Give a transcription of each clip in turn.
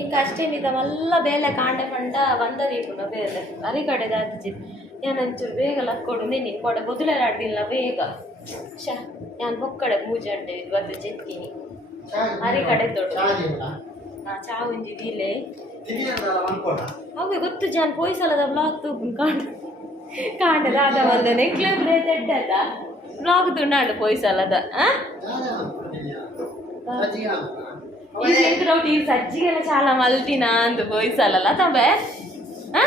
ఇంకా ಅಷ್ಟೇ ನಿದ ಮಲ್ಲ ಬೇಲೆ ಕಾಂಡೆ ಪಂಡ ಬಂದದೀಪುನ ಬೇಲೆ. ಅರಿ ಕಡೆ ದಾದಿಜಿ ಯಾನಂಚೂರು ಬೇಗ ಲಕ್ಕೊಡು ನೆನಿ ಕೊಡ. ಬದುಲೇ ಅಡ್ಡಿಲ್ಲ ಬೇಗ. ಶ ಯಾನ್ ಬೊಕ್ಕಡೆ ಮೂಜೆ ಅಂಡೆ ಇವತ್ತು ಜೆತ್ಕಿನಿ ಅರಿ ಕಡೆ ದೊಡ್ಡ ಹಾ ಚಾ ಒಂಜಿ ದೀಲೆ ಅವು ಗೊತ್ತು ಜಾನ್ ಪೋಯ್ಸಲದ ಬ್ಲಾಗ್ ತೂಪು ಕಾಂಡ ಕಾಂಡ ದಾದ ಒಂದು ನೆಕ್ಲೆ ಬ್ರೇತ್ ಎಡ್ಡದ ಬ್ಲಾಗ್ ತುಣ್ಣಾಂಡು ಪೋಯ್ಸಲದ ಆ? ಈ ಸಜ್ಜಿಗೆಲ್ಲ ಚಾಲ ಮಲ್ತಿನ ಅಂದು ಪೋಯ್ಸಲಲ್ಲ ತಂಬೆ? ಆ?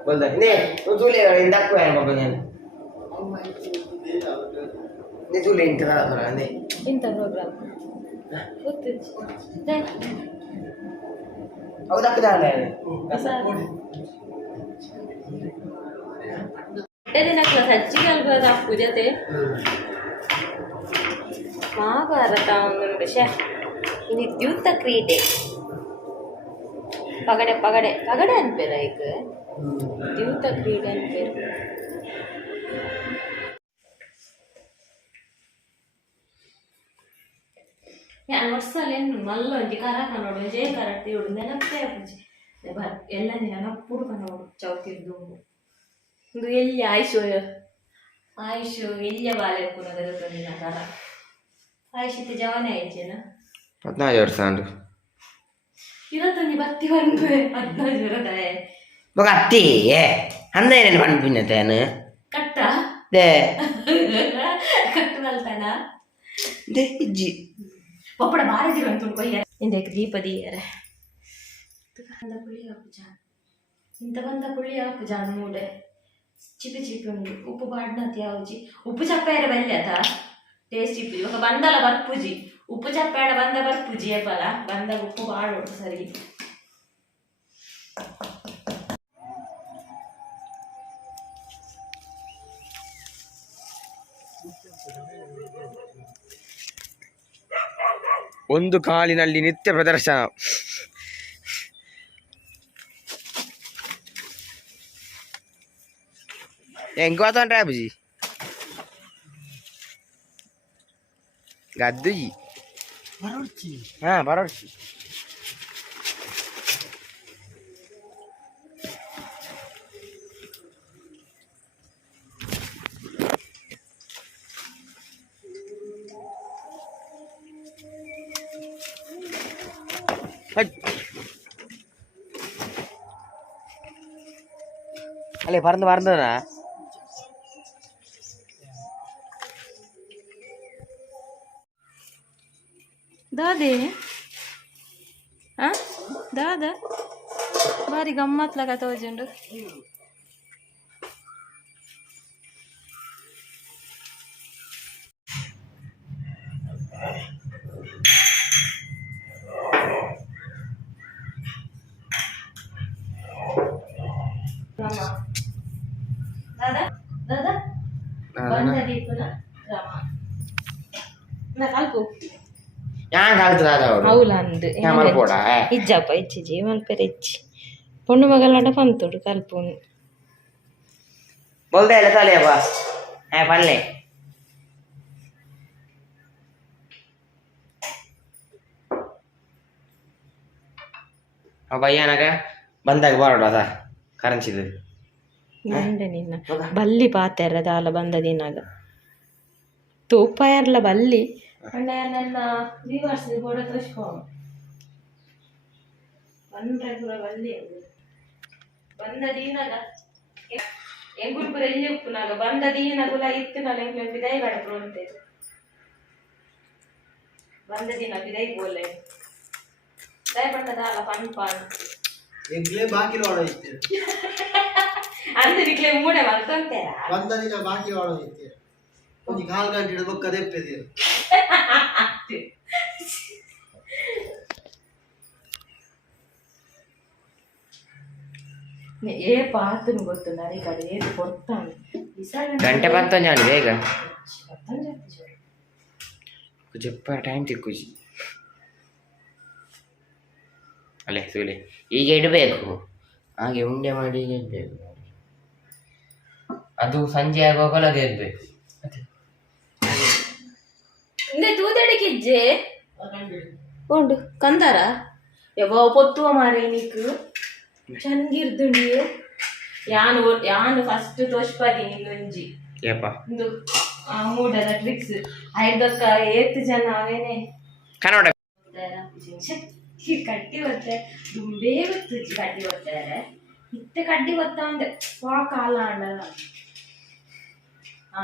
ಅಂದವಳು ಅದ ನಿಮ್ಗೆ doubt? ಅಡಿಗೆ ಇದ್ದೀರಿ ಬಲ್ದಾಗಿ ಬಲ್ದಾಗಿ ನೇ ಚೂಲಿ ಇಂದ ಹಾಕುವ ಪಾಪ ನಾನು ನೀ ಚೂಲಿ ಇಂತ ಬರ ಅಂದೆ ಇಂಥ ಪ್ರೋಗ್ರಾಮ್ ಗೊತ್ತು ದೇ, ಹೌದು ಹಾಕಿದ ಎಡೆ ದಿನಕ್ಲ ಸಜ್ಜಿಗೆ ಅಲ್ಬದ ಅಪ್ಪು ಜೊತೆ ಮಹಾಭಾರತ ಒಂದು ಶೇ ಇನ್ನು ದ್ಯೂತ ಕ್ರೀಡೆ ಪಗಡೆ ಪಗಡೆ ಪಗಡೆ ಅನ್ಪೇರ ಈಗ ದ್ಯೂತ ಕ್ರೀಡೆ ಅನ್ಪೇರು ಯಾನ್ ವರ್ಷಲ್ಲಿ ಏನು ಮಲ್ಲ ಒಂಜಿ ಕರಾಕ ನೋಡು ಒಂಜೇ ಕರಟ್ಟಿ ನೋಡು ನೆನಪೇ ಪುಜಿ ಬರ್ ಎಲ್ಲ ನೆನಪುಡು ನೋಡು ಚೌತಿರ್ದು ಇದು ಎಲ್ಲಿ ಆಯ್ಸು ಆಯುಷು ಎಲ್ಲಿಯ ಬಾಲೆ ಪುನಗದ ತಂದಿನ ಕರ ಆಯುಷಿತ ಜವನೇ ಆಯ್ತೇನ ಹದಿನಾರು ವರ್ಷ ಉಂಟು ಇವತ್ತೊಂದು ಬತ್ತಿ ಬಂದು ಹದಿನೈದು ಬರೋದಾಯ ಮಗ ಅತ್ತಿ ಏ ಅಂದೇನೇನು ಪಂಡು ಪಿನ್ನತೇನು ಕಟ್ಟ ದೇ ಕಟ್ಟು ಮಲ್ತಾನ ದೇ ಇಜ್ಜಿ ಪಪ್ಪಡ ಬಾರದಿರು ಅಂತ ಕೊಯ್ಯ ಇಂದಕ್ಕೆ ದೀಪ ದೀಯರೆ ಬಂದ ಪುಳಿ ಹಾಕು ಜಾನ್ ಇಂತ ಬಂದ ಪುಳಿ ಹಾಕು ಜಾನ್ ಮೂಡೆ ಚಿಪಿ ಚಿಪಿ ಉಂಡು ಉಪ್ಪು ಬಾಡ್ನತಿ ಯಾವುಜಿ ಉಪ್ಪು ಚಪ್ಪೆರ ಬಲ್ಯತ ಟೇಸ್ಟ್ ಇಪ್ಪು ಇವಾಗ ಬಂದಲ್ಲ ಬರ್ಪುಜಿ ಉಪ್ಪು ಚಪ್ಪೆಡ ಬಂದ ಬರ್ಪುಜಿ ಏಪಲ ಬಂದ ಉಪ್ಪು ಬಾಡೋಡು ಸರಿ ಒಂದು ಕಾಲಿನಲ್ಲಿ ನಿತ್ಯ ಪ್ರದರ್ಶನ ಹೆಂಗ್ ಗೊತ್ತಂಟ್ರೆ ಅಬ್ಬುಜಿ ಗದ್ದುಜಿ ಹಾ ಬರೋಡ್ಚಿ അല്ലേ പറന്ന് പറന്നതാ ದಾದೆ ಆ ದಾದ ಬಾರಿ ಗಮ್ಮತ್ಲಾಗ ತೋಜುಂಡು ದಾದ ಕಾಲ್ತು ರಾದವರು అవులా అందు ಕ್ಯಾಮರಾ ಪೋಡ ಇಜ್ಜಪ್ಪ ಇಚ್ಚಿಜಿ ಮಲ್ಪೆರೆ ಇಚ್ಚಿ பொண்ணு மகளாட பந்தோடு கல்போன்னு बोल दे लेता ले बस है पढ़ ले ಭಯ ಏನಾಗ ಬಂದಾಗ ಬಾರೋಡ ಅದ ಕರೆನ್ಸಿದು ಗಂಡ ನಿನ್ನ ಬಲ್ಲಿ ಪಾತೆರ ದಾಲ ಬಂದದಿನಾಗ ತೂಪ ಇರಲ್ಲ ಬಲ್ಲಿ ಅಂಡ ನನ್ನ ರಿವರ್ಸ್ ಬೋರ್ಡ್ ತೋರಿಸ್ಕೊ ಬಂದ್ರೆ ಬಲ್ಲಿ ಅದು. ಬಂದ ದೀನಾಗ. ಎಂಗುಡ್ ಪೂರ ಎಲ್ಲಿ ಉಪ್ಪುನಾಗ ಬಂದ ದೀನಗುಲ ಇತ್ತು ನಾನು ಎಂಗ್ಲ ಬಿದಾಯಿ ಅಂತೇದು ಬಂದ ದಿನ ಬಿದಾಯಿ ಬೋಲೆ ದಯಪಟ್ಟದ ಅಲ್ಲ ಪನ್ ಪಾನ್ ಎಗ್ಲೇ ಬಾಕಿ ವಾಡೋಯ್ತು ಅಂದಿರಿಕ್ಲೆ ಮೂಡೆ ಬಂತಂತೆ ಬಂದ ದಿನ ಬಾಕಿ ವಾಡೋಯ್ತು ಒಂದು ಕಾಲ್ ಗಂಟೆ ಇಡಬೇಕು ಕದೆಪ್ಪೆದಿರು ఏ పాత్రను కొడుతున్నారు ఇక్కడ ఏది కొడతాను ಗಂಟೆ ಬಂತ ಜಾನಿ ಬೇಗ కొడతాను చెప్పి చూడు చెప్ప ಟೈಮ್ ತಿಕ್ಕುಜಿ ಅಲ್ಲೇ ಸೂಲೆ ಈಗ ಇಡಬೇಕು ಹಾಗೆ ಉಂಡೆ ಮಾಡಿ ಈಗ ಇಡಬೇಕು ಅದು ಸಂಜೆ ಆಗುವಾಗ ಅದು ಇರಬೇಕು ಪಿಜ್ಜೆ ಉಂಡು ಕಂದಾರ ಯಾವ ಪೊತ್ತುವ ಮಾರೆ ನೀಕು ಚಂದಿರ್ದುಂಡಿ ಯಾನು ಯಾನು ಫಸ್ಟ್ ತೋಷ್ಪಾದಿ ನೀನು ಒಂಜಿ ಇಂದು ಮೂಡದ ಟ್ರಿಕ್ಸ್ ಐದಕ್ಕ ಏತ್ ಜನ ಅವೇನೆ ಕನ್ನಡ ಕಟ್ಟಿ ಬರ್ತಾರೆ ದುಂಬೇ ಗೊತ್ತು ಕಟ್ಟಿ ಬರ್ತಾರೆ ಇತ್ತೆ ಕಡ್ಡಿ ಬರ್ತಾ ಒಂದೆ ಕಾಲ ಅಂಡ ಹಾ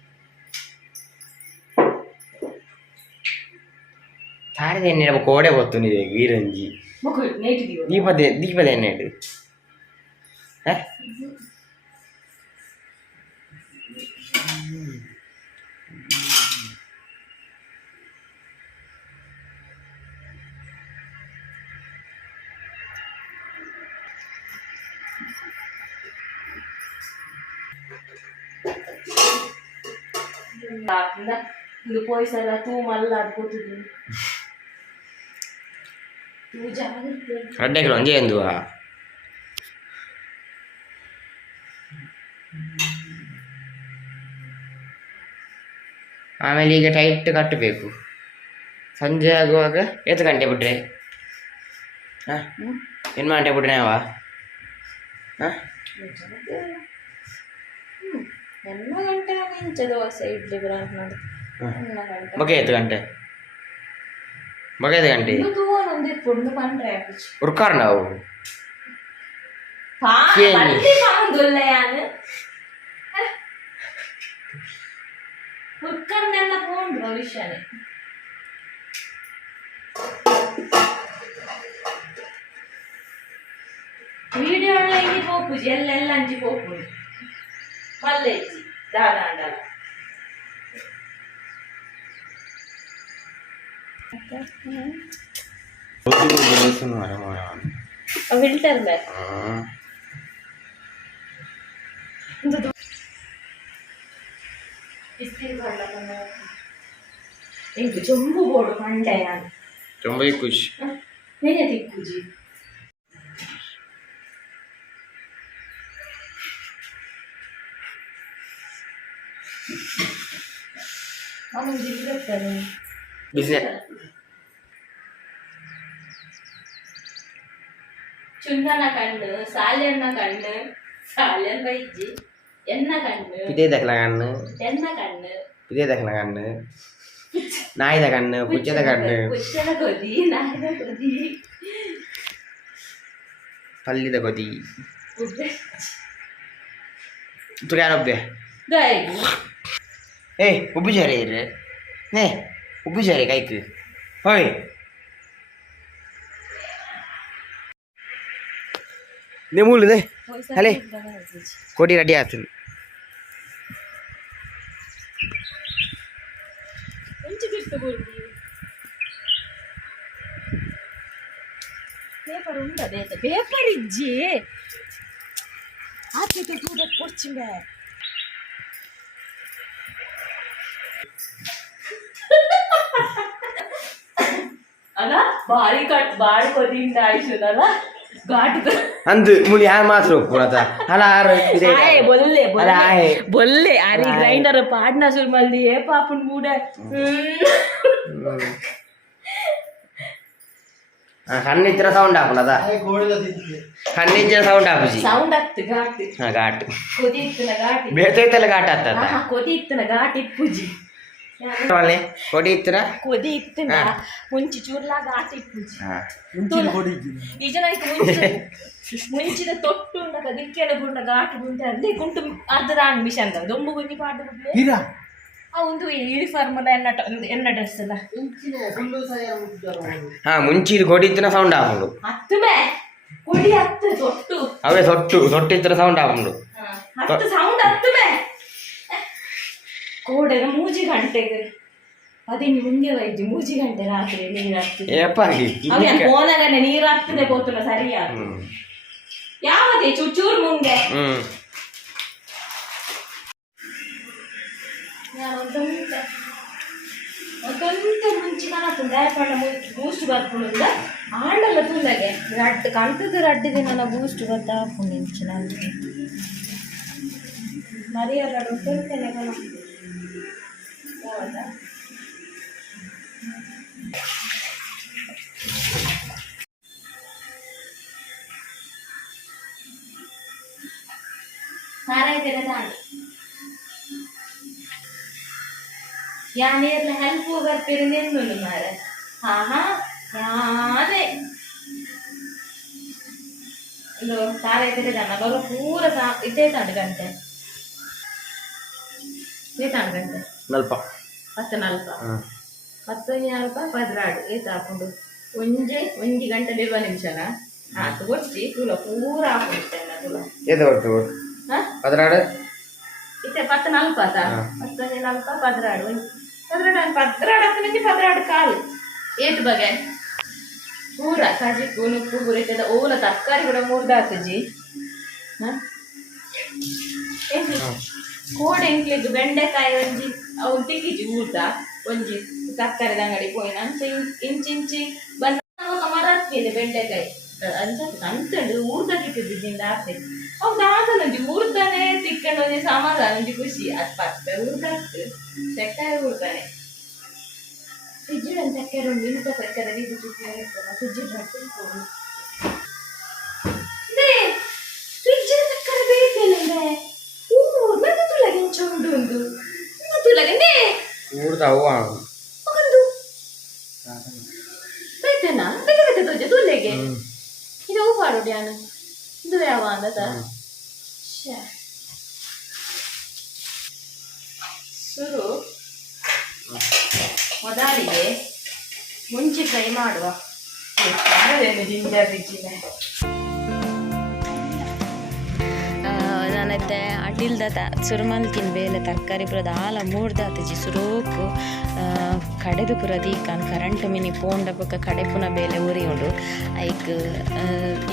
ತಾರದ ಎಣ್ಣೆ ಕೋಡೆ ಬರ್ತುಂಡಿದೆ ವೀರಂಜಿ ಮಗು ನೆಟ್ಟಿದೀವ ದೀಪದ ದೀಪದ ಎಣ್ಣೆ ಇಡು ಹ? ಕಾಕಿಂದ ಇದು ಪೋಯ್ಸಲ್ಲ ತೂ ಮಲ್ಲ ಅದು ಗೊತ್ತಿದ್ದೀನಿ ತೂ ಜಾಗ್ರತೆ ಅಡ್ಡೆಗಳು ಒಂಜೇ ಎಂದುವ ಆಮೇಲೆ ಈಗ ಟೈಟ್ ಕಟ್ಟಬೇಕು ಸಂಜೆ ಆಗುವಾಗ ಎಷ್ಟು ಗಂಟೆ ಬಿಟ್ರೆ ಹಾಂ ಏನು ಗಂಟೆ ಬಿಟ್ರೆ ಅವ ಹಾಂ ಎನ್ನ ಗಂಟೆ ಮಿಂಚ ದೋಸೆ ಇಡ್ಲಿ ಬಿರಾಂಟ್ ಮಾಡಿ ಎನ್ನ ಗಂಟೆ ಬಗೆ ಎತ್ತು ಗಂಟೆ ಬಗೆ ಎತ್ತು ಗಂಟೆ ಇದು ತೂ ಒಂದೇ ಪುಂಡು ಪಂಡ್ರೆ ಆಪಿಚ್ ಉರ್ಕಾರ ನಾವು ಪಾ ಏನಿ? ಬಲ್ಲಿ ಪಾಂದುಲ್ಲ ಯಾನು ಹುರ್ಕಂಡೆಲ್ಲ ಪೋಂಡ್ರು ವಿಷಯನೇ ವಿಡಿಯೋ ಎಲ್ಲ ಇಲ್ಲಿ ಪೋಪುಜಿ ಎಲ್ಲೆಲ್ಲ ಅಂಜಿ ಪೋಪುಜಿ ಮಲ್ಲೆಜ್ಜಿ ದಾದಾಂಡಲ ഫിൽറ്ററിന്റെ എനിക്ക് ചൊമ്പ് പോടും പണ്ടയാണ് ചൊമ്പ കുശ് നേരെ തിക്കുജി Mami, diga pra mim. Business ಚುನ್ನನ ಕಣ್ಣು ಸಾಲೆಣ್ಣ ಕಣ್ಣು ಸಾಲೆನ್ ಬೈಜಿ ಎನ್ನ ಕಣ್ಣು ಇದೇ ದಕ್ಲ ಕಣ್ಣು ಎನ್ನ ಕಣ್ಣು ಇದೇ ದಕ್ಲ ಕಣ್ಣು ನಾಯಿದ ಕಣ್ಣು ಪುಚ್ಚದ ಕಣ್ಣು ಕುಚ್ಚನ ಕೊದಿ ನಾಯಿನ ಕೊದಿ ಪಲ್ಲಿದ ಕೊದಿ ಉಡ್ಡೆ ತುರ್ಯಾರೊಬ್ಬೆ ಗಾಯಗು ಏಯ್ ಉಬ್ಬು ಜಾರಿ ಇರ್ರಿ ઊભી જાય કાંઈક હોય நீ மூழுது ஹலே கொடி ரெடி ஆகுது பேப்பர் உண்டா பேப்பர் இஞ்சி ஆத்துக்கு கூட போச்சுங்க ಅಲ್ಲ ಬಾರಿ ಕಟ್ ಬಾರಿ ಕೊದಿಂದ ಆಯ್ಸದಲ್ಲ ಅಂದು ಮುಳಿ ಯಾರು ಮಾತ್ರ ಒಪ್ಪುಣತ ಅಲ್ಲ ಆರು ಬೊಲ್ಲೆ ಬೊಲ್ಲೆ ಅರಿ. ಗ್ರೈಂಡರ್ ಪಾಡ್ನ ಸುಲ್ ಮಲ್ಲಿ ಏ ಪಾಪುನ್ ಮೂಡ. ಕಣ್ಣಿಚ್ಚಿರ ಸೌಂಡ್ ಗೋಳಿಲ ತಿಂತಿದೆ ಸೌಂಡ್ ಹಾಕುಜಿ. ಸೌಂಡ್ ಆಗ್ತು ಘಾಟ್. ಹಾ ಘಾಟ್. ಬೇತೈತಲ್ಲ ಘಾಟ್ ಆಗ್ತದ? ಆಹಾ, ಕೊದಿ ಇತ್ತನ ಘಾಟ್ ಇಪ್ಪುಜಿ ಕೊಡಿ ಇತ್ತಿರ? ಕೊದಿ ಇತ್ತನ ಹಾ. ಮುಂಚಿ ಚೂರ್ಲ ಘಾಟ್ ಇತ್ತು ಹಾ. ಮುಂಚಿನ ಮುಂಚಿದ ತೊಟ್ಟು ಉಂಡಕ ದಿಕ್ಕೆಲ ಗುಂಡ ಘಾಟ್ ಗುಂಟ ಅಲ್ಲಿ ಗುಂಟು ಅರ್ಧ ಮಿಷನ್ ದೊಂಬು ಗುಂಜಿ ಪಾಡು ಬಿಡ್ಲೆ ಹೀರಾ ಆ ಒಂದು ಯೂನಿಫಾರ್ಮ್ ಅಲ್ಲ ಎನ್ನ ಎನ್ನ ಡ್ರೆಸ್ ಅಲ್ಲ. ಮುಂಚಿನ ಹಾ ಮುಂಚಿದ ಸೌಂಡ್ ಹಾಕೊಂಡು ಹತ್ತು ಮೇ. ಕೊಡಿ ಹತ್ತು ತೊಟ್ಟು. ಅವೇ ಸೊಟ್ಟು ಸೊಟ್ಟಿತ್ತಿರ ಸೌಂಡ್ ಹಾಕೊಂಡು ಹತ್ತು ಸೌಂಡ್ ಹತ್ತು ಮೇ. ಕೋಡೆಗ ಮೂಜಿ ಗಂಟೆಗೆ ಅದೇ ಮುಂದೆ ವೈದ್ಯ ಮೂಜಿ ಗಂಟೆ ರಾತ್ರಿ ನೀರು ಹತ್ತಿದೆ ಏಪ್ಪ ಅವ್ಯ ಫೋನಾಗನೆ ನೀರು ಹತ್ತದೆ ಗೊತ್ತಿಲ್ಲ ಸರಿಯಾ ಯಾವತ್ತೆ ಚುಚೂರ್ ಮುಂದೆ. ಒಂದೊಂದು ಮುಂಚಿನ ದಯಪಂಡ ಬೂಸ್ಟ್ ಬರ್ಕೊಂಡು ಆಂಡಲ ತುಂಬಗೆ ರಡ್ ಕಂತದ ರಡ್ಡಿದೆ ನನ್ನ ಬೂಸ್ಟ್ ಬರ್ತಾ ಮುಂಚಿನ ಮರಿಯಲ್ಲ ರೊಟ್ಟೆನೆ ಕಣ ಯಾವತ್ತ ಸಾರಾಯ್ತೇನೆ ತಾಂಡು ಯಾನೇರ್ಲ ಹೆಲ್ಪ್ ಬರ್ತೀರಿ ನಿಂದು ಮಾರ ಹಾ ಹಾ ಯಾನೇ ಇದು ಸಾರಾಯ್ತೇನೆ ಜನ ಬರೋ ಪೂರ ಸಾ ಇದೇ ತಾಂಡು ಗಂಟೆ ಇದೇ ತಾಂಡು ಗಂಟೆ ನಲ್ಪ. ಹತ್ತು ನಲ್ಪ. ಹತ್ತು ನಾಲ್ಕ ಪದ್ರಾಡು ಏತ ಹಾಕೊಂಡು ಒಂಜೆ ಒಂಜಿ ಗಂಟೆ ಬಿರುವ ನಿಮಿಷನ? ಆತು ಕೊಚ್ಚಿ ತುಲ ಪೂರ ಹಾಕೊಂಡಿರ್ತೇನೆ ತುಲ ಏದು ಹೊರಟು ಹಾ? ಅದ್ರಾಡ ಇತ್ತೆ ಪತ್ತು ನಲ್ಪ ಆತ ಹಾ. ನಲ್ಪ ಪದ್ರಾಡು. ಪದ್ರಾಡು ಪದ್ರಾಡು ನಿಂಚೆ ಪದ್ರಾಡು ಕಾಲು. ಏಟ್ ಬಗೆ? ಪೂರ ಸಜಿ ನುಪ್ಪು ಗುರಿತದ ಓಲ ತರಕಾರಿ ಕೂಡ ಮೂರ್ದ ಹಾಕಜಿ ಕೋಡೆ ಎಂಕ್ಲಿಗ್ ಬೆಂಡೆಕಾಯಿ ಒಂಜಿ, ಅವು ತಿಕ್ಕಿಜಿ ಊಟ, ಒಂಜಿ ತರಕಾರಿ ಅಂಗಡಿ ಪೋಯಿನ ಅಂಚೆ ಇಂ- ಇಂಚಿ ಇಂಚಿ ಬಂದ ಮರತ್ತಿದೆ ಬೆಂಡೆಕಾಯಿ ಅಂಚ ಅಂತಂಡು ಊರ್ದ ತಿಕ್ಕಿದ್ದಿಂದ ಆಸೆ ಅವು ದಾಸನಂಜಿ ಊರ್ದಾನೆ ತಿಕ್ಕಂಡು ಒಂಜಿ ಸಮಾಧಾನ, ಒಂಜಿ ಖುಷಿ, ಅದು ಪತ್ತ ಊರ್ದಾಗ್ತದೆ ಸೆಕ್ಕಾಯ ಊರ್ದಾನೆ. ಫ್ರಿಜ್ಜಿಡ್ ಅಂತ ಸೆಕ್ಕೆರೆ ಉಂಡು ಇಂತ ಸೆಕ್ಕೆರೆ ಇದು ಫ್ರಿಜ್ಜಿಡ್ ಹಾಕ್ಕೊಂಡು ಇಂಚ ಉಂಡು ಒಂದು ಊರ್ದ ಅವ್ವ ಬೇತನ ತೋಜ ತುಲೆಗೆ ಇದು ಹೂ ಪಾಡು ಡ್ಯಾನು. ಇದು ಯಾವ ಅಂದದ. ಶುರು ಮೊದಲಿಗೆ ಮುಂಚೆ ಫ್ರೈ ಮಾಡುವ. ಜಿಂಜರ್ ರಿಜ್ಜಿನೆ ನಾನೈತೆ ಅಡ್ಡಿಲ್ದ ತ ಸುರುಮಲ್ತಿನ ಬೇಲೆ ತರಕಾರಿ ಪುರದ ಆಲ ಮೂಡ್ದಾತಜಿ ಸುರೋಕು ಕಡೆದು ಪುರ ದೀಕನ್ ಕರೆಂಟ್ ಮಿನಿ ಪೋಂಡ ಬೊಕ್ಕ ಕಡೆ ಪುನ ಬೇಲೆ ಉರಿ ಉಂಡು ಐಕ್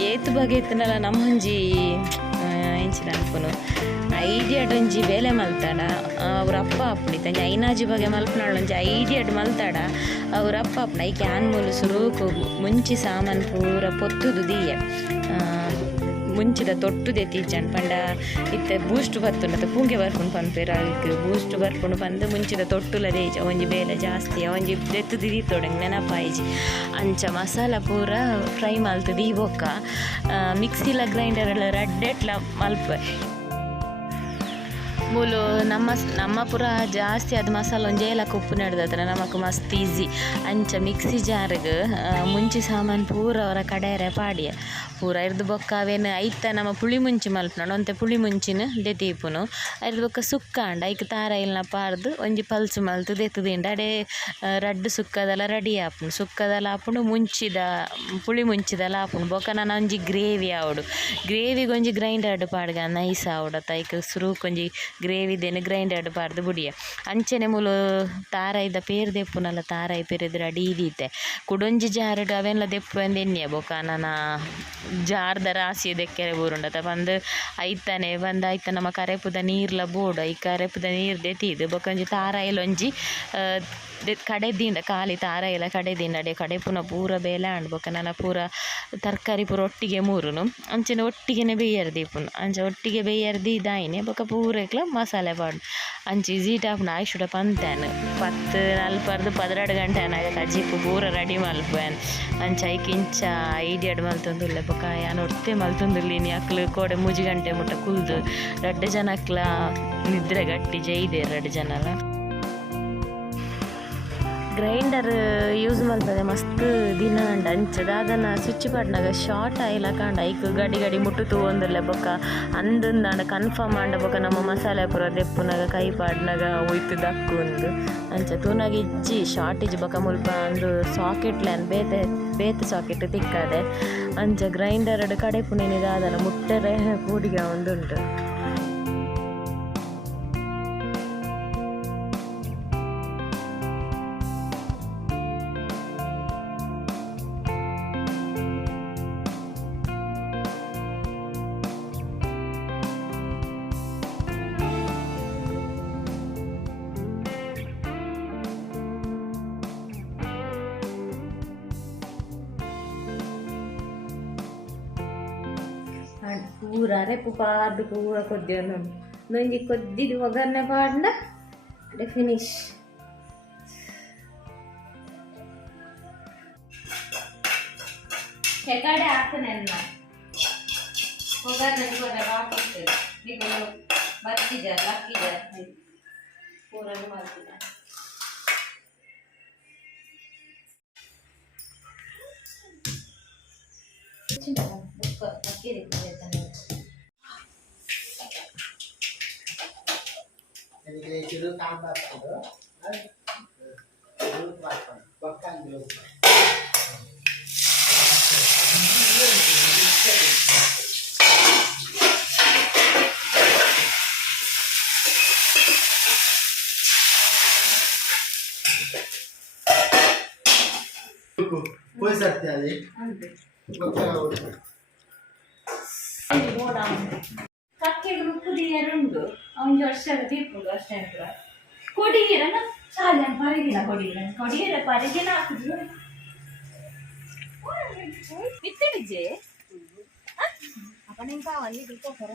ಏತ್ ಬಗೆ ಇತ್ತನಲ್ಲ ನಮ್ಮಂಜಿ ಎಂಚಿನ ಅನ್ಪುನು? ಒಂಜಿ ಬೇಲೆ ಮಲ್ತಾಡ, ಅವ್ರ ಅಪ್ಪ ಅಪ್ಪಣಿ ತಂಜಿ ಐನಾಜಿ ಬಗೆ ಮಲ್ಪನಾಳೊಂಜಿ ಒಂಜಿ ಐಡಿಯಾಡ್ ಮಲ್ತಾಡ, ಅವ್ರ ಅಪ್ಪ ಅಪ್ಪನ ಐಕೆ ಆನ್ಮೂಲು ಸುರೂಕು, ಮುಂಚಿ ಸಾಮಾನು ಪೂರ ಪೊತ್ತುದು ದೀಯೆ. ಮುಂಚಿದ ತೊಟ್ಟುದೆ ತೀಜನ್ ಪಂಡ. ಇತ್ತೆ ಬೂಸ್ಟ್ ಬರ್ತುಂಡ ಪೂಂಗೆ ಬರ್ಪುಂಡು ಪನ್ಪೇರ ಬೂಸ್ಟ್ ಬರ್ಪುಂಡು ಬಂದು ಮುಂಚಿದ ತೊಟ್ಟುಲ ದೇಜ. ಒಂಜಿ ಬೇಲೆ ಜಾಸ್ತಿ ಒಂಜಿ ದೆತ್ತು ದಿದಿ ತೊಡಂಗ್ ನೆನಪಾಯಿಜಿ. ಅಂಚ ಮಸಾಲ ಪೂರ ಫ್ರೈ ಮಲ್ತು ಈ ಬೊಕ್ಕ ಮಿಕ್ಸಿಲ ಗ್ರೈಂಡರ್ ಎಲ್ಲ ರಡ್ಡೆಟ್ಲ ಮಲ್ಪ. ಮೂಲು ನಮ್ಮ ನಮ್ಮ ಪುರ ಜಾಸ್ತಿ ಅದು ಮಸಾಲ ಒಂದು ಏಲಕ್ಕೆ ಉಪ್ಪು ನಡೆದತ್ರ ನಮಕ್ ಮಸ್ತ್ ಈಸಿ ಅಂಚ ಮಿಕ್ಸಿ ಜಾರ್ಗ್ ಮುಂಚಿ ಸಾಮಾನು ಪೂರ ಅವರ ಕಡೆಯರೆ ಪಾಡಿಯ ಪೂರ ಇರ್ದು ಬೊಕ್ಕ ಅವೇನು ಐತ ನಮ್ಮ ಪುಳಿ ಮುಂಚಿ ಮಲ್ಪನಾಡು ಒಂತೆ ಪುಳಿ ಮುಂಚಿನ ದೆತೀಪುನು ಅರ್ದು ಬೊಕ್ಕ ಸುಕ್ಕ ಅಂಡ ಐಕ್ ತಾರ ಇಲ್ನ ಪಾರ್ದು ಒಂಜಿ ಪಲ್ಸು ಮಲ್ತು ದೆತ್ತುದಿಂಡ. ಅಡೆ ರಡ್ಡು ಸುಕ್ಕದಲ್ಲ ರೆಡಿ ಆಪುಂಡು ಸುಕ್ಕದಲ್ಲ ಆಪುಂಡು ಮುಂಚಿದ, ಪುಳಿ ಮುಂಚಿದಲ್ಲ ಆಪುಂಡು ಬೊಕ್ಕ ನಾನು ಒಂಜಿ ಗ್ರೇವಿ ಆವಡು. ಗ್ರೇವಿಗೊಂಜಿ ಗ್ರೈಂಡರ್ ಪಾಡ್ಗ, ನೈಸ್ ಆವಡತ್ತ ಐಕ್ ಸುರು ಒಂಜಿ ಗ್ರೇವಿ ದೇನು ಗ್ರೈಂಡರ್ ಪಾಡ್ದು ಬುಡಿಯ. ಅಂಚನೆ ಮುಲು ತಾರಾಯ್ದ ಪೇರು ದೆಪ್ಪುನಲ್ಲ ತಾರಾಯಿ ಪೇರಿದ್ರೆ ಅಡಿ ಇದೀತೆ. ಕುಡೊಂಜಿ ಜಾರಡು ಅವೆಲ್ಲ ದೆಪ್ಪು ಎನ್ನೆಯ ಬೋಕ ನನ್ನ ಜಾರ್ದ ರಾಸಿ ದೆಕ್ಕೆರೆ ಬೂರುಂಡತ ಬಂದು ಐತಾನೆ, ಬಂದು ಐತ ನಮ್ಮ ಕರೆಪುದ ನೀರ್ಲ ಬೋಡು. ಐ ಕರೆಪುದ ನೀರ್ದೆ ತೀದು. ಬೊಕೊಂಜಿ ತಾರಾಯಿಲ್ ಒಂಜಿ ಖಾಲಿ ದೆ- ಕಡೆದಿಂಡ ಕಡೆದಿಂದ ಅಡೆ ಕಡೆ ಪುನ ಪೂರ ಬೇಲೆ ಆಂಡ್ ಬೊಕ ನನ್ನ ಪೂರ ತರಕಾರಿ ಪೂರ ಒಟ್ಟಿಗೆ ಮೂರುನು. ಅಂಚಿನ ಒಟ್ಟಿಗೆನೆ ಬೇಯರ್ದಿ ಪುನ. ಅಂಚ ಒಟ್ಟಿಗೆ ಬೇಯರ್ದಿ ಇದಾಯಿನಿ. ಬೊಕ ಪೂರಕ್ಲ ಮಸಾಲೆ ಪಾಡು. ಅಂಚಿ ಜೀಟ ಆಪುನ ಆಯ್ಶುಡ ಪಂತೇನು. ಪತ್ತು ನಲ್ಪರ್ದು ಪದಿನೆರಡು ಗಂಟೆ ಅನ್ನಾಗ ಕಜಿಪ್ಪು ಪೂರ ರೆಡಿ ಮಲ್ಪೇನ್ ಅಂಚ ಐಕಿಂಚ ಐಡಿಯಡ್ ಮಲ್ತೊಂದುಲ್ಲೆ ಬೊಕ ಯಾನು ಒಟ್ಟೆ ಮಲ್ತೊಂದುರ್ಲಿನಿ ಅಕ್ಲು ಕೋಡೆ ಮೂಜಿ ಗಂಟೆ ಮುಟ್ಟ ಕುಲ್ದು. ರಡ್ಡ್ ಜನಕ್ಲ ನಿದ್ರೆ ಗಟ್ಟಿ ಜೈದೆ ಎರಡು ಜನಲ ಗ್ರೈಂಡರ್ ಯೂಸ್ ಮಾಡ್ತದೆ, ಮಸ್ತ್ ದಿನ ಅಂಡ ಅಂಚದ. ಅದನ್ನು ಸ್ವಿಚ್ ಪಾಡ್ನಾಗ ಶಾರ್ಟ್ ಆಯಿಲ್ಲ ಕಾಂಡ ಐಕ್ ಗಡಿ ಗಡಿ ಮುಟ್ಟುತು ಒಂದಲ್ಲ ಬೊಕ್ಕ ಅಂದಂದಾಂಡ ಕನ್ಫರ್ಮ್ ಆಂಡ ಬೊಕ್ಕ ನಮ್ಮ ಮಸಾಲೆ ಪುರ ದೆಪ್ಪುನಾಗ, ಕೈ ಪಾಡ್ನಾಗ ಒಯ್ತು ದಕ್ಕು ಒಂದು ಅಂಚ ತೂನಾಗ ಇಜ್ಜಿ ಶಾರ್ಟೇಜ್ ಬೊಕ್ಕ ಮುಲ್ಪ ಒಂದು ಲ್ಯಾನ್ ಬೇತೆ ಬೇತೆ ಸಾಕೆಟ್ ತಿಕ್ಕದೆ. ಅಂಚ ಗ್ರೈಂಡರ್ ಕಡೆ ಪುನೇನಿದ ಅದನ್ನು ಮುಟ್ಟರೆ, ಪೂಡಿಗೆ ಒಂದುಂಟು. ಪೂರ ರೆಪ್ಪು ಪಾರ್ದು ಪೂರ ಕೊದ್ದಿವ ನೋಡಿ ನೊಂಜಿ ಕೊದ್ದಿದ್ದು ಒಗ್ಗರಣೆ ಪಾಡ್ನ ಅಡೆ ಫಿನಿಶ್ ಕೆಳಗಡೆ ಹಾಕ್ತೇನೆ ಒಗ್ಗರಣೆ ಒಗ್ಗರಣೆ ಹಾಕಿರ್ತೇನೆ ಈಗ ಬತ್ತಿದ್ದಾರೆ ಹಾಕಿದ್ದಾರೆ ಪೂರನ್ನು ಮಾಡ್ತಿದ್ದಾರೆ ನನಗೆ ಚಿರು ಕಾಂತ ఎందుకంటే చెడు కాంపడతాడు చెడు పక్కన పోయి సత్యాది ವರ್ಷದ ತೀರ್ಕೊಂಡು ಅಷ್ಟೇ ಕೂಡ ಕೊಡಿಗೆರನ ಸಾಲ ಪರಿಗಿನ ಕೊಡಿಗೆರ ಕೊಡಿಗೆರ ಪರಿಗಿನ ಹಾಕಿದ್ರು ಬಿತ್ತಿಡಿಜೆ ಅಪನಿಂದ ಅಲ್ಲಿ ಬಿಡ್ಕೋಕರ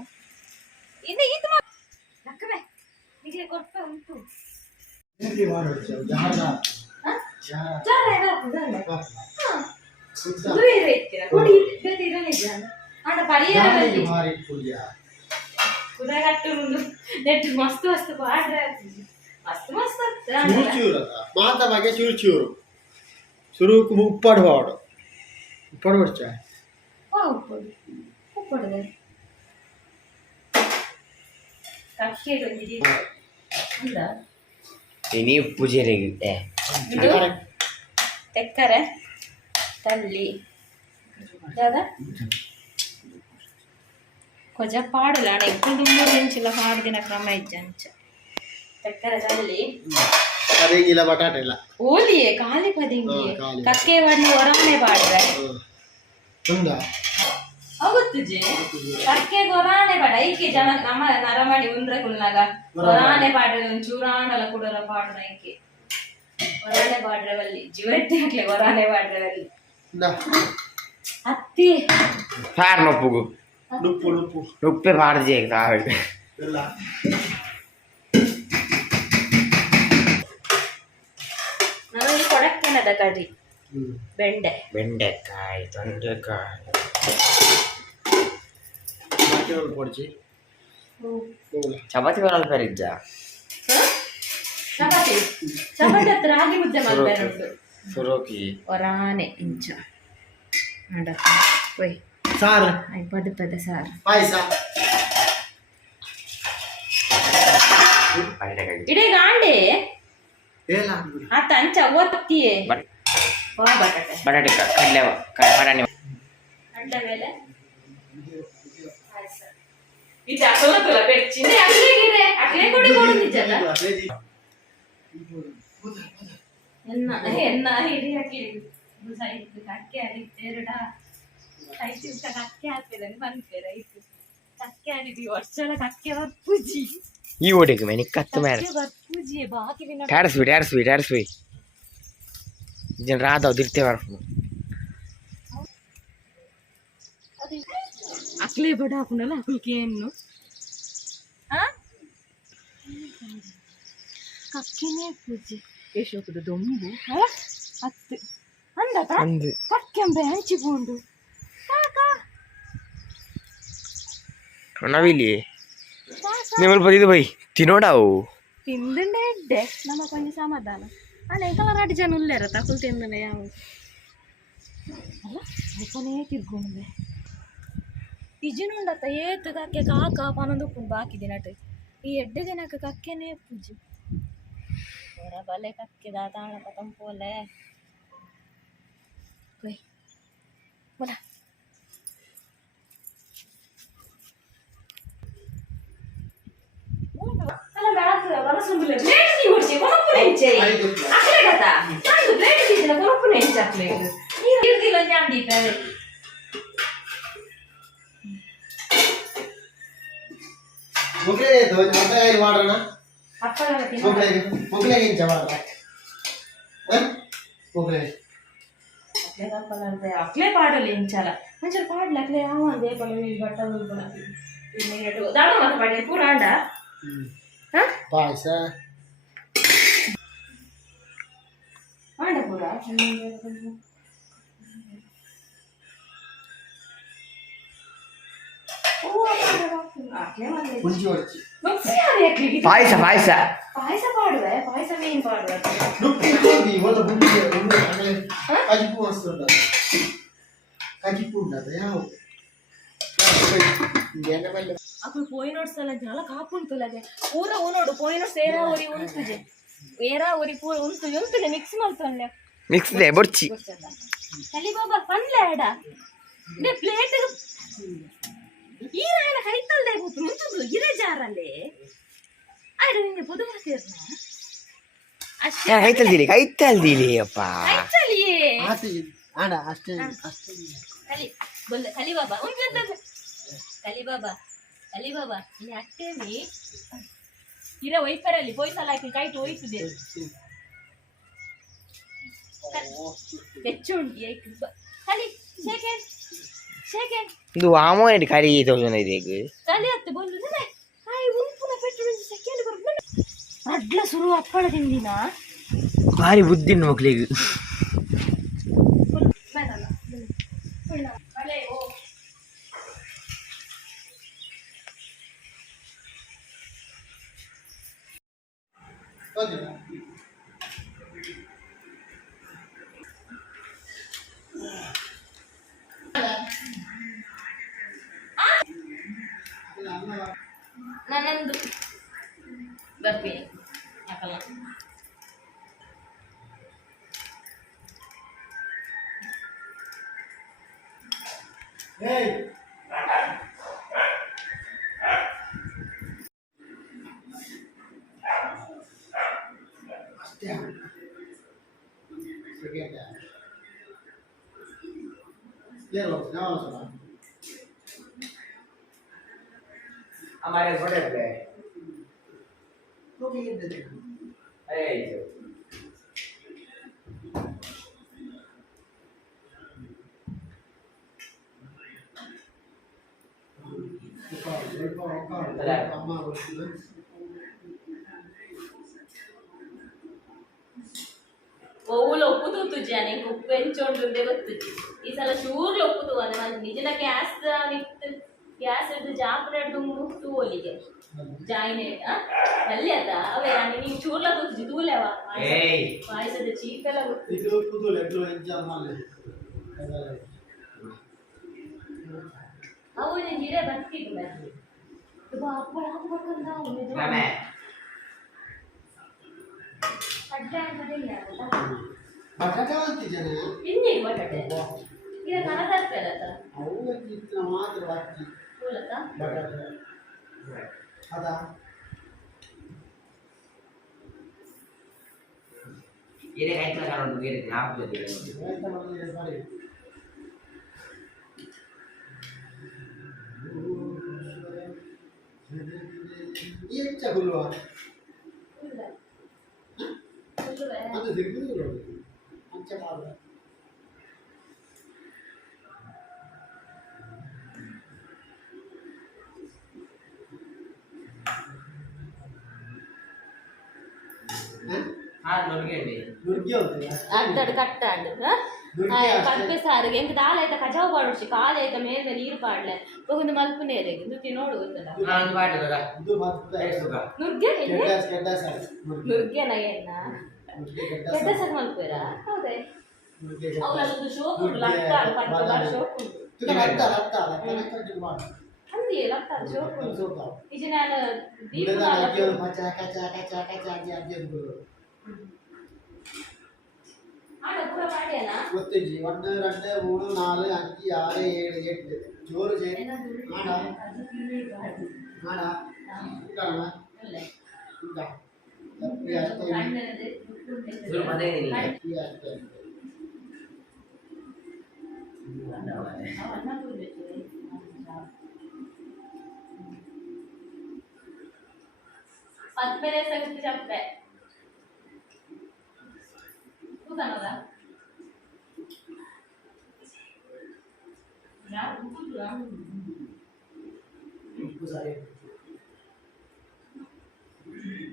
ಇನ್ನ ಉಂಟು ಜಾರ ಜಾರ ಏನಾಗ್ತದೆ ಸುತ್ತ ಕೊಡಿ ಬೇರೆ ಇರಲಿಲ್ಲ ಅಣ್ಣ ಪರಿಹಾರ ಕುದಾಗಟ್ಟು ಒಂದು ನೆಟ್ಟು ಮಸ್ತ್ ಮಸ್ತ್ ಪಾಡ್ರೆ ಮಸ್ತ್ ಮಸ್ತ್ ಚೂರು ಮಾತ ಬಗ್ಗೆ ಚೂರ್ಚೂರು ಸುರುಕು ಉಪ್ಪಾಡು ಹೋಡು ಉಪ್ಪಾಡು ಬರ್ಚ? ಹಾ ಉಪ್ಪಾಡು. ಉಪ್ಪಾಡದೆ ಕಕ್ಕೆ ಬಂದಿದೆ. ಅಲ್ಲ. ಇನಿ ಪೂಜೆರಿಗುತ್ತೆ ತೆಕ್ಕರೆ. ತಲ್ಲಿ ದಾದಾ ಕೊಜ ಪಾಡಲ್ಲ ಅಣ್ಣ ಇಕ್ಕೊಂಡು ಮೂರು ಇಂಚಿಲ್ಲ ಪಾಡ್ದಿನ ಕ್ರಮ ಇಜ್ಜ ಅಂಚ. ತೆಕ್ಕರೆ ತಲ್ಲಿ ಅದೇಗಿಲ್ಲ ಬಟಾಟೆ ಇಲ್ಲ. ಓಲಿಯೇ ಖಾಲಿ ಪದಿಂಗಿ. ಕಕ್ಕೆ ಬಣ್ಣ ಹೊರಮನೆ ಪಾಡ್ರೆ ತುಂಗ ಆಗುತ್ತುಜಿ ಕಕ್ಕೆ ಗೊರಾಣೆ ಪಾಡ ಐಕೆ ಜನ ನಮ್ಮ ನರಮಣಿ ಉಂದ್ರೆ ಕುಲ್ನಾಗ ಗೊರಾಣೆ ಪಾಡ್ರೆ ಚೂರಾಣಲ ಕುಡರ ಪಾಡ್ರ ಐಕೆ ಗೊರಾಣೆ ಪಾಡ್ರೆ ಬಲ್ಲಿ ಜೀವತ್ತೆ ಹಾಕ್ಲೆ ಗೊರಾಣೆ ಪಾಡ್ರೆ ಬಲ್ಲಿ ಅತ್ತಿ. ಸಾರ್ ನೊಪ್ಪುಗು ನುಪ್ಪು ನುಪ್ಪು ನುಪ್ಪೆ ಪಾಡ್ಜೆ ಕಾವಲ್ ಇಲ್ಲ. ನನಗೆ ಕೊಡಕ್ಕೇನದ ಕಡ್ರಿ ಹ್ಮ್. ಬೆಂಡೆ. ಬೆಂಡೆಕಾಯಿ ತೊಂಡೆಕಾಯಿ. ಚಪಾತಿ ಬರಲ್ಲ ಪೆರಿಜ್ಜ ಹ? ಚಪಾತಿ? ಚಪಾತಿ ಹತ್ರ ರಾಗಿ ಮುದ್ದೆ ಮಾಡ್ಬೇಕು ಸುರೋಕಿ. ಹೊರಾನೆ ಇಂಚ. ಅಂಡ ಒಯ್ ಸಾರು? ಆಯ್ ಪದ ಪದ ಸಾರು. ಪಾಯಸ ಇಡೀ ಗಾಂಡೆ? ಆತ ಅಂಚ ವಾ ಬಟಾಟೆ. ಬಟಾಟೆ ಕ- ಕಡ್ಲೆ ಬಟಾಣಿ ಅಂಡ ಮೇಲೆ? ಇದು ಅಕಲ ತುಲ ಬೆಚ್ಚಿಂದೆ ಅಕ್ಲೆಗಿದೆ ಅಕ್ಲೆ ಕೊಡಿ ಕೊಡು ನಿಜಲ್ಲ ಎನ್ನ ಎನ್ನ ಹಿಡಿ ಹಾಕಿ ಸೈಟ್ ಕಕ್ಕೆ ಅಡಿತ್ತೇರಡ ಸೈಟ್ ಇಷ್ಟ ಕಕ್ಕೆ ಹಾಕ್ತಿಲ್ಲ ಬಂದ್ಬೇರೆ ಇದು ಕಕ್ಕೆ ಅಡಿದಿ ವರ್ಷದ ಕಕ್ಕೆ ಬರ್ಪುಜಿ ಈ ಓಡಿಗೆ ಮನೆ ಕತ್ತು ಕಕ್ಕೆ ಬರ್ಪುಜಿ ಬಾಕಿ ಟ್ಯಾರಸ್ವಿ ಟ್ಯಾರಸ್ವಿ ಟ್ಯಾರಸ್ವಿ ಜನ ರಾದ ದಿರ್ತೇವ ಅಕ್ಲೇ ಬಡ ಹಾಕೊಂಡಲ್ಲ ಅಕ್ಲಿಗೆ ಏನು ಕಕ್ಕಿನೇ ಪೂಜೆ. ಎಷ್ಟು ದೊಂಬು. ಹತ್ತು. ಅಂದ ಅಂದು. ಕಕ್ಕೆಂಬೆ ಹಂಚಿಕೊಂಡು. ना भी लिए। नहीं बोल पति तो भाई तीनों डाउ तीन दिन डे डे ना मैं कौन सी सामादा ना अरे कल रात जनुल ले रहा था कुल तीन दिन यार हाँ। अल्लाह ऐसा नहीं है घूम ले। तीजी नूल तो ये तो का के कहाँ कहाँ पाना तो कुंबा की दिन आते। ये एड्डे के ना का नहीं पूजे बड़ा बाले। का के అట్లే పాటలు వేయించాల మంచిగా పాటలు అట్లే ఆమె అదే పళ్ళు బట్టలు దాని మాట పాడారు పూరాండా பாயச பாயச பாயச பாயச பாடுவே? பாயச மீன் பாடுவே? கஜிப்பு வస్తుంటుంది கஜிப்பு ఉండదు ಅಕ್ಲೆ ಅಪ್ಪಳ ಅಂತ ಅಕ್ಲೆ ಪಾಡಲಿ ಇಂಚಲ ಮಂಚಲ್ ಪಾಡ್ಲ ಅಕ್ಲೆ ಯಾವ ಅಂದೆ ಪಳ ಇಲ್ಲಿ ಬಟ್ಟ ಉಲ್ಪಣ ಇಲ್ಲಿ ಎರಡು ದಾಡ ಮಾತ ಪಾಡಿ ಪೂರ ಆಂಡ ಹಾ ಪಾಯಸ ಆಂಡ ಪೂರ ಓ ಅಕ್ಲೆ ಮತ್ತೆ ಮುಂಚಿ ಹೊಡ್ಚಿ ನುಪ್ಪಿ ಯಾರು ಅಕ್ಲಿಗೆ ಪಾಯಸ ಪಾಯಸ ಪಾಯಸ ಪಾಡುವೆ ಪಾಯಸ ಮೇನ್ ಪಾಡುವೆ ನುಪ್ಪಿ ಹೋಗಿ ಒಂದು ಬುಡ್ಡಿ ಒಂದು ಆಮೇಲೆ ಕಜಿಪು ಮಸ್ತ್ ಉಂಟು ಕಜಿಪು ಉಂಟು ಯಾವ ಎಣ್ಣೆ ಮೇಲೆ ಅಕ್ಕಳು ಪೋಯಿ ನೋಡ್ಸ್ ಅಲ್ಲ ಜನ ಕಾಪುಂಟುಲಗೆ ಪೂರ ಓ ನೋಡು ಪೋಯಿ ನೋಡ್ಸ್ ಏರಾ ಒರಿ ಉಂತುಜೆ ಏರಾ ಒರಿ ಪೂರ ಉಂತು ಉಂತುಜೆ ಮಿಕ್ಸ್ ಮಾಡ್ತೊಂಡೆ ಮಿಕ್ಸ್ ದೇ ಬೊಡ್ಚಿ ಕಲಿ ಬಾಬಾ ಪನ್ಲೆ ಆಡ ನೆ ಪ್ಲೇಟ್ ಈ ರಾಯನ ಕೈತಲ್ದೆ ಕೂತು ಮುಂಚುದು ಇರೆ ಜಾರಲ್ಲೇ ಆಯ್ತು ನಿಂಗೆ ಬುದು ಹಾಕಿರ್ನ ಅಷ್ಟೇ ಯಾರು ಕೈತಲ್ದಿಲಿ ಕೈತಲ್ದಿಲಿ ಅಪ್ಪ ಆಯ್ತಲ್ಲಿಯೇ ಆತ ಆಡ ಅಷ್ಟೇ ಅಷ್ಟೇ ಕಲಿ ಬೊಲ್ಲ ಕಲಿ ಬಾಬಾ ಒಂದು ಕಲಿ ಬಾಬಾ ಇಲ್ಲಿ ಅಟ್ಟೇಮಿ ಇರ ವೈಪರಲ್ಲಿ ಪೊಯ್ಸಲ್ಲ ಹಾಕಿ ಕೈಟ್ ಹೋಯ್ತದೆ. ಹೆಚ್ಚು ಉಂಟು ಕಲಿ ಸೆಕೆಂಡ್ ಸೆಕೆಂಡ್ ಇದು ಆಮೋನೆಡ್ ಕರಿ ತೋಜನ ಇದೆ ಕಲಿ ಹತ್ತು ಬಂದು ಹಾಯ್ ಉಂಪುನ ಪೆಟ್ರೋಲ್ ಸೆಕೆಂಡ್ ಬರ್ಬ ಅಡ್ಲ ಸುರು ಅಪ್ಪಳ ತಿಂದಿನ ಭಾರಿ ಬುದ್ಧಿ ಮಕ್ಳಿಗೆ. ನನ್ನೊಂದು ಬರ್ತೀನಿ ক্লিয়ার হচ্ছে না আলোচনা আমার ঘরে ব্যয় এই যে ఓవులు ఒప్పుతూ తుజాని ఉప్పు ఎంచోండు దేవత్తుజీ ಈ ಸಲ ಶೂರ್ಲ ಒಪ್ಪುತು ಅಂದ್ರೆ ನಾನು ನಿಜನ ಗ್ಯಾಸ್ ಇತ್ತು ಗ್ಯಾಸ್ ಹಿಡಿದು ಜಾಪನ ಹಿಡಿದು ಮುಟ್ಟು ಒಲಿಗೆ ಜಾಯಿನೆ ಅಲ್ಲಿ ಅದ ಅವೇ ನಾನು ನೀವು ಚೂರ್ಲ ಗೊತ್ತಿದ್ದು ದೂಲೆವ ಏಯ್ ಪಾಯಸದ ಚೀಪೆಲ್ಲ ಗೊತ್ತು ಇದು ಕುತೂಹಲ ಇದು ಎಕ್ಸಾಮ್ ಅಲ್ಲಿ ಅವು ನೀನು ಹಿರೇ ಬರ್ತಿದ್ಲ ಹಪ್ಪಳ ಹಾಕ್ಬೇಕಂದ ರಮೆ ಅಡ್ಡ ಅಂತದೇ ಆಗಲ್ಲ ಬಟಾಟೆ ಅಂತಿದ್ದೇನೆ ಇನ್ನೇನು ಬಟಾಟೆ ಈಗ ಕಣ ತರ್ತಾರೆ ಅದ ಅವು ಚಿತ್ರ ಮಾತ್ರ ಬಾಕಿ ಮೂಲಕ ಬಟಾಟೆ ಅದಾ ಇದೆ ಕೈ ತಗೊಂಡು ಬೇರೆ ಹಾಕ್ಬೋದು ಎಂತ ಮಾಡಿದ್ರೆ ಸರಿ ಹೆಚ್ಚ ಹುಲ್ಲುವ ಇಲ್ಲ ಹುಲ್ಲುವೆ. ಅದು ಸಿಗುದಿಲ್ಲ ಅಂಚ ಮಾಡುವ ಇದು ಮತ್ತೆ ಸುಖ ನುಗ್ಗೆ ಕೆಡ್ಡ ಕೆಡ್ಡ ಸರ್. ನುಗ್ಗಿ. ನುಗ್ಗೆನ ಏನ? ನುಗ್ಗಿ ಕೆಡ್ಡ ಕೆಟ್ಟ ಸರ್. ಸರ್ ಮಲ್ಪೇರ ಹೌದೇ. ನುಗ್ಗಿ ಕೆಡ್ಡ ಅವಳದೊಂದು ಶೋಕ್ ಉಂಟು ನುಗ್ಗೆ ಲಕ್ಕ ಹೌದೇ ಶೋಕು ಮಾಡು. ಲಕ್ಕ ಶೋಕು ಇದು ನಾನು ದೀಪ ಒಂದು முப்பத்தஞ்சு. ஒன்று ரெண்டு மூணு நாலு அஞ்சு ஆறு ஏழு எட்டு. ஜோறு சரி ஆடா. ஆடா. உட்காரமா? உட்கா எப்படி Bukan Ya, buku Não, não, não.